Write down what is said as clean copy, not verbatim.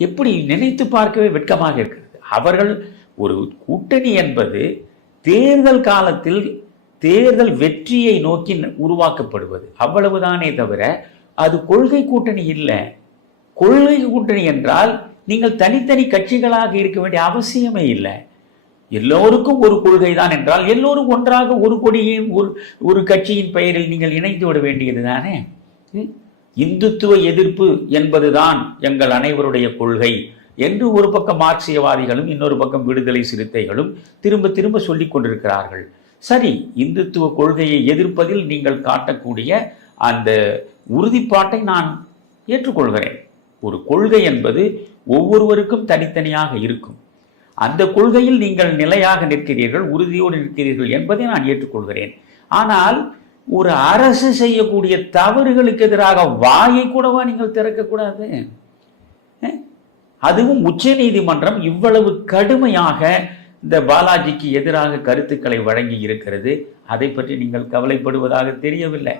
எப்படி நினைத்து பார்க்கவே வெட்கமாக இருக்கிறது. அவர்கள் ஒரு கூட்டணி என்பது தேர்தல் காலத்தில் தேர்தல் வெற்றியை நோக்கி உருவாக்கப்படுவது, அவ்வளவுதானே தவிர அது கொள்கை கூட்டணி இல்லை. கொள்கை கூட்டணி என்றால் நீங்கள் தனித்தனி கட்சிகளாக இருக்க வேண்டிய அவசியமே இல்லை. எல்லோருக்கும் ஒரு கொள்கை தான் என்றால் எல்லோரும் ஒன்றாக ஒரு கொடியின் ஒரு கட்சியின் பெயரில் நீங்கள் இணைந்து விட வேண்டியது தானே. இந்துத்துவ எதிர்ப்பு என்பதுதான் எங்கள் அனைவருடைய கொள்கை என்று ஒரு பக்கம் மார்க்சியவாதிகளும் இன்னொரு பக்கம் விடுதலை சிறுத்தைகளும் திரும்ப திரும்ப சொல்லிக் கொண்டிருக்கிறார்கள். சரி, இந்துத்துவ கொள்கையை எதிர்ப்பதில் நீங்கள் காட்டக்கூடிய அந்த உறுதிப்பாட்டை நான் ஏற்றுக்கொள்கிறேன். ஒரு கொள்கை என்பது ஒவ்வொருவருக்கும் தனித்தனியாக இருக்கும். அந்த கொள்கையில் நீங்கள் நிலையாக நிற்கிறீர்கள், உறுதியோடு நிற்கிறீர்கள் என்பதை நான் ஏற்றுக்கொள்கிறேன். ஆனால் ஒரு அரசு செய்யக்கூடிய தவறுகளுக்கு எதிராக வாயை கூடவா நீங்கள் திறக்கக்கூடாது? அதுவும் உச்ச நீதிமன்றம் இவ்வளவு கடுமையாக இந்த பாலாஜிக்கு எதிராக கருத்துக்களை வழங்கி இருக்கிறது. அதை பற்றி நீங்கள் கவலைப்படுவதாக தெரியவில்லை.